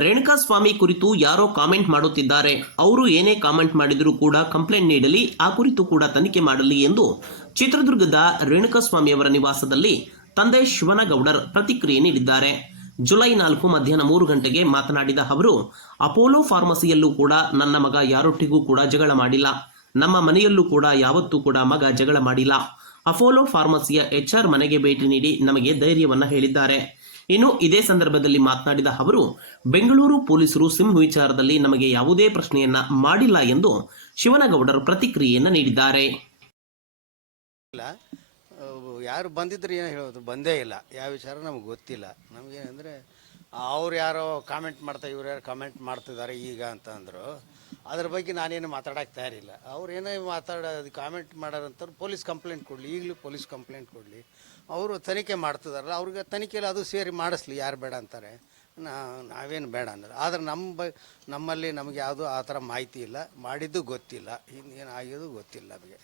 ರೇಣುಕಾಸ್ವಾಮಿ ಕುರಿತು ಯಾರೋ ಕಾಮೆಂಟ್ ಮಾಡುತ್ತಿದ್ದಾರೆ. ಅವರು ಏನೇ ಕಾಮೆಂಟ್ ಮಾಡಿದರೂ ಕೂಡ ಕಂಪ್ಲೇಂಟ್ ನೀಡಲಿ, ಆ ಕುರಿತು ಕೂಡ ತನಿಖೆ ಮಾಡಲಿ ಎಂದು ಚಿತ್ರದುರ್ಗದ ರೇಣುಕಾಸ್ವಾಮಿಯವರ ನಿವಾಸದಲ್ಲಿ ತಂದೆ ಶಿವನಗೌಡರ್ ಪ್ರತಿಕ್ರಿಯೆ ನೀಡಿದ್ದಾರೆ. ಜುಲೈ 4 ಮಧ್ಯಾಹ್ನ 3 ಗಂಟೆಗೆ ಮಾತನಾಡಿದ ಅವರು, ಅಪೋಲೋ ಫಾರ್ಮಸಿಯಲ್ಲೂ ಕೂಡ ನನ್ನ ಮಗ ಯಾರೊಟ್ಟಿಗೂ ಕೂಡ ಜಗಳ ಮಾಡಿಲ್ಲ. ನಮ್ಮ ಮನೆಯಲ್ಲೂ ಕೂಡ ಯಾವತ್ತೂ ಕೂಡ ಮಗ ಜಗಳ ಮಾಡಿಲ್ಲ. ಅಪೋಲೋ ಫಾರ್ಮಸಿಯ HR ಮನೆಗೆ ಭೇಟಿ ನೀಡಿ ನಮಗೆ ಧೈರ್ಯವನ್ನ ಹೇಳಿದ್ದಾರೆ. ಇನ್ನು ಇದೇ ಸಂದರ್ಭದಲ್ಲಿ ಮಾತನಾಡಿದ ಅವರು, ಬೆಂಗಳೂರು ಪೊಲೀಸರು ಸಿಮ್ ವಿಚಾರದಲ್ಲಿ ನಮಗೆ ಯಾವುದೇ ಪ್ರಶ್ನೆಯನ್ನ ಮಾಡಿಲ್ಲ ಎಂದು ಶಿವನಗೌಡರು ಪ್ರತಿಕ್ರಿಯೆಯನ್ನ ನೀಡಿದ್ದಾರೆ. ಯಾರು ಬಂದಿದ್ರು ಏನೋ ಹೇಳೋದು, ಬಂದೇ ಇಲ್ಲ. ಯಾವ ವಿಚಾರ ನಮ್ಗೆ ಗೊತ್ತಿಲ್ಲ. ನಮಗೇನೆಂದರೆ ಅವ್ರು ಯಾರೋ ಕಾಮೆಂಟ್ ಮಾಡ್ತಾ, ಇವ್ರು ಯಾರು ಕಾಮೆಂಟ್ ಮಾಡ್ತಿದ್ದಾರೆ ಈಗ ಅಂತ ಅಂದರು. ಅದ್ರ ಬಗ್ಗೆ ನಾನೇನು ಮಾತಾಡೋಕ್ಕೆ ತಯಾರಿಲ್ಲ. ಅವ್ರು ಏನೇ ಮಾತಾಡೋದು ಕಾಮೆಂಟ್ ಮಾಡೋರಂಥವ್ರು ಪೊಲೀಸ್ ಕಂಪ್ಲೇಂಟ್ ಕೊಡಲಿ, ಈಗಲೂ ಪೊಲೀಸ್ ಕಂಪ್ಲೇಂಟ್ ಕೊಡಲಿ. ಅವರು ತನಿಖೆ ಮಾಡ್ತಿದಾರಲ್ಲ, ಅವ್ರಿಗೆ ತನಿಖೆಯಲ್ಲಿ ಅದು ಸೇರಿ ಮಾಡಿಸ್ಲಿ. ಯಾರು ಬೇಡ ಅಂತಾರೆ, ನಾವೇನು ಬೇಡ ಅಂದ್ರೆ. ಆದರೆ ನಮ್ಮಲ್ಲಿ ನಮಗೆ ಯಾವುದೂ ಆ ಥರ ಮಾಹಿತಿ ಇಲ್ಲ, ಮಾಡಿದ್ದು ಗೊತ್ತಿಲ್ಲ, ಇನ್ನೇನು ಆಗಿದ್ದು ಗೊತ್ತಿಲ್ಲ ನಮಗೆ.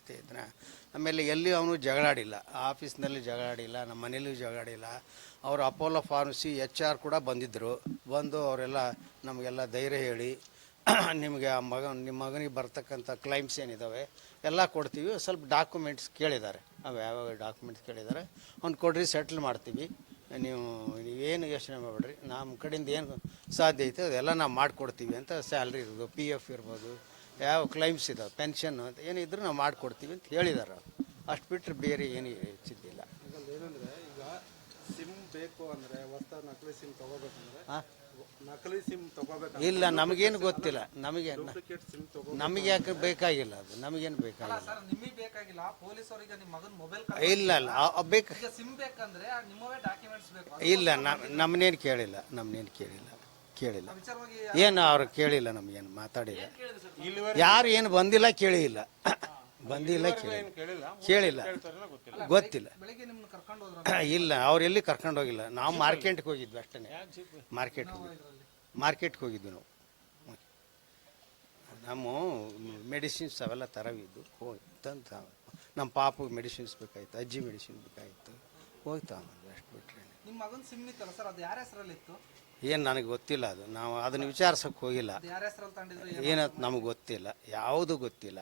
ಆಮೇಲೆ ಎಲ್ಲಿ ಅವನು ಜಗಳಾಡಿಲ್ಲ, ಆಫೀಸ್ನಲ್ಲಿ ಜಗಳಾಡಿಲ್ಲ, ನಮ್ಮ ಮನೇಲೂ ಜಗಳಾಡಿಲ್ಲ. ಅವರು ಅಪೋಲೋ ಫಾರ್ಮಸಿ HR ಕೂಡ ಬಂದಿದ್ದರು. ಬಂದು ಅವರೆಲ್ಲ ನಮಗೆಲ್ಲ ಧೈರ್ಯ ಹೇಳಿ, ನಿಮಗೆ ನಿಮ್ಮ ಮಗನಿಗೆ ಬರ್ತಕ್ಕಂಥ ಕ್ಲೈಮ್ಸ್ ಏನಿದ್ದಾವೆ ಎಲ್ಲ ಕೊಡ್ತೀವಿ, ಸ್ವಲ್ಪ ಡಾಕ್ಯುಮೆಂಟ್ಸ್ ಕೇಳಿದ್ದಾರೆ. ಅವು ಯಾವ್ಯಾವ ಡಾಕ್ಯುಮೆಂಟ್ಸ್ ಕೇಳಿದ್ದಾರೆ ಅವ್ನು ಕೊಡ್ರಿ, ಸೆಟ್ಲ್ ಮಾಡ್ತೀವಿ, ನೀವೇನು ಯೋಚನೆ ಮಾಡಬೇಡ್ರಿ, ನಮ್ಮ ಕಡೆಯಿಂದ ಏನು ಸಾಧ್ಯ ಐತೆ ಅದೆಲ್ಲ ನಾವು ಮಾಡಿಕೊಡ್ತೀವಿ ಅಂತ. ಸ್ಯಾಲ್ರಿ ಇರ್ಬೋದು, PF ಇರ್ಬೋದು, ಯಾವ ಕ್ಲೈಮ್ಸ್ ಇದಾವೆ, ಪೆನ್ಷನ್ ಅಂತ ಏನಿದ್ರು ನಾವು ಮಾಡಿಕೊಡ್ತೀವಿ ಅಂತ ಹೇಳಿದ್ದಾರೆ. ಅಷ್ಟು ಬಿಟ್ಟರೆ ಬೇರೆ ಏನು ಹೆಚ್ಚಿದ್ದಿಲ್ಲ. ಏನಂದರೆ ಈಗ ಸಿಮ್ ಬೇಕು ಅಂದರೆ ಹೊಸ ನಕಲಿ ಸಿಮ್ ತೊಗೋಬೇಕಂದ್ರೆ ನಕಲಿ ಸಿಮ್ ತೊಗೋಬೇಕು ಇಲ್ಲ, ನಮಗೇನು ಗೊತ್ತಿಲ್ಲ. ನಮಗೆ ಯಾಕೆ ಬೇಕಾಗಿಲ್ಲ, ಅದು ನಮಗೇನು ಬೇಕಾಗಿಲ್ಲ. ಇಲ್ಲ ಇಲ್ಲ ಬೇಕು ಇಲ್ಲ, ನಮ್ಮನ್ನೇನು ಕೇಳಿಲ್ಲ, ಕೇಳಿಲ್ಲ ಏನು ಅವ್ರು ಕೇಳಿಲ್ಲ, ನಮಗೇನು ಮಾತಾಡಿಲ್ಲ. ಯಾರು ಏನು ಬಂದಿಲ್ಲ, ಕೇಳಿಲ್ಲ, ಕೇಳಿಲ್ಲ, ಗೊತ್ತಿಲ್ಲ. ಇಲ್ಲ, ಅವ್ರು ಎಲ್ಲಿ ಕರ್ಕೊಂಡು ಹೋಗಿಲ್ಲ. ನಾವು ಮಾರ್ಕೆಟ್ಗೆ ಹೋಗಿದ್ವಿ ಅಷ್ಟೇ. ಮಾರ್ಕೆಟ್ಗೆ ಹೋಗಿದ್ವಿ ನಾವು. ನಮ್ಮ ಮೆಡಿಸಿನ್ಸ್ ಅವೆಲ್ಲ ತರವಿದ್ದು ಹೋಗ್ತಂತ. ನಮ್ಮ ಪಾಪಗೆ ಮೆಡಿಸಿನ್ಸ್ ಬೇಕಾಯ್ತು, ಅಜ್ಜಿ ಮೆಡಿಸಿನ್ ಬೇಕಾಗಿತ್ತು, ಹೋಗ್ತಾ ಅಷ್ಟು ಬಿಟ್ರೆ. ನಿಮ್ಮ ಮಗನ ಸಿಮ್ ಇತ್ತಲ್ಲ ಸರ್, ಅದು ಯಾರ ಹೆಸರಲ್ಲಿ ಇತ್ತು? ಏನು ನನಗೆ ಗೊತ್ತಿಲ್ಲ. ಅದು ನಾವು ಅದನ್ನು ವಿಚಾರಿಸೋಕೆ ಹೋಗಿಲ್ಲ. ಏನಂತ ನಮಗೆ ಗೊತ್ತಿಲ್ಲ, ಯಾವುದೂ ಗೊತ್ತಿಲ್ಲ.